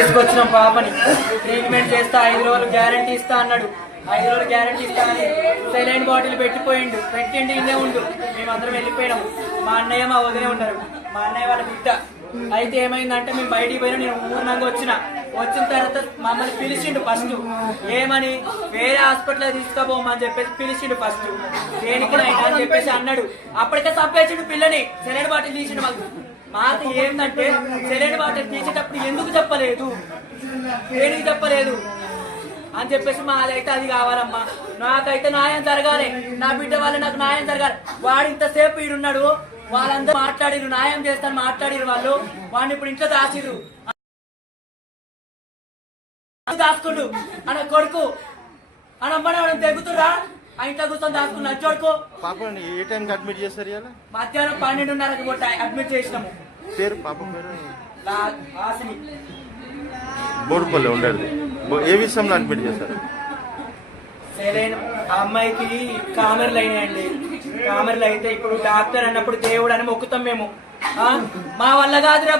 తీసుకొచ్చిన పాపని. ట్రీట్మెంట్ చేస్తా ఐదు రోజులు గ్యారంటీ ఇస్తా అన్నాడు. ఐదు రోజులు గ్యారంటీ ఇస్తా అని సెలైన్ బాటిల్ పెట్టిపోయిండు. పెట్టిండి ఇన్నే ఉండు. మేమందరం వెళ్ళిపోయినాము. మా అన్నయ్య మా వదిలే ఉన్నారు. మా అన్నయ్య వాళ్ళ బిడ్డ. అయితే ఏమైందంటే మేము బయటికి పోయినా నేను ఊరినాక వచ్చిన. వచ్చిన తర్వాత మమ్మల్ని పిలిచిండు ఫస్ట్ ఏమని? వేరే హాస్పిటల్ తీసుకోబోమని చెప్పేసి పిలిచిండు ఫస్ట్ దేనికి అని చెప్పేసి అన్నాడు. అప్పటికే చంపేసిండు పిల్లని. సెలైన్ బాటిల్ తీసిండు మాకు. మాకు ఏంటంటే సెలైన్ వాటిని తీసేటప్పుడు ఎందుకు చెప్పలేదు? దేనికి చెప్పలేదు? అని చెప్పేసి మాదైతే అది కావాలమ్మా. నాకైతే న్యాయం జరగాలి. నా బిడ్డ వల్ల నాకు న్యాయం జరగాలి. వాడు ఇంతసేపు ఈడున్నాడు వాళ్ళందరూ మాట్లాడిరు న్యాయం చేస్తాను మాట్లాడిరు వాళ్ళు. వాడిని ఇప్పుడు ఇంట్లో దాచిరు దాచుకుండు. అన్న కొడుకు అని అమ్మని తెగుతురా ఆ ఇంట్లో కూర్చొని దాచుకున్నా ఏ టైంకి అడ్మిట్ చేస్తారు మధ్యాహ్నం పన్నెండున్నరకు కొట్ట అడ్మిట్ చేసినాము. పేరు పాప పేరు? లా- హాసిని బోడుపల్లి ఉండేది. బో- ఏ విషయంలో అడ్మిట్ చేస్తారు? సరైన ఆ అమ్మాయికి కామెర్లు అయినాయండి. కామెర్లు అయితే ఇప్పుడు డాక్టర్ అన్నప్పుడు దేవుడు అని మొక్కుతాం మేము. ఆ? మా వల్ల కాదురా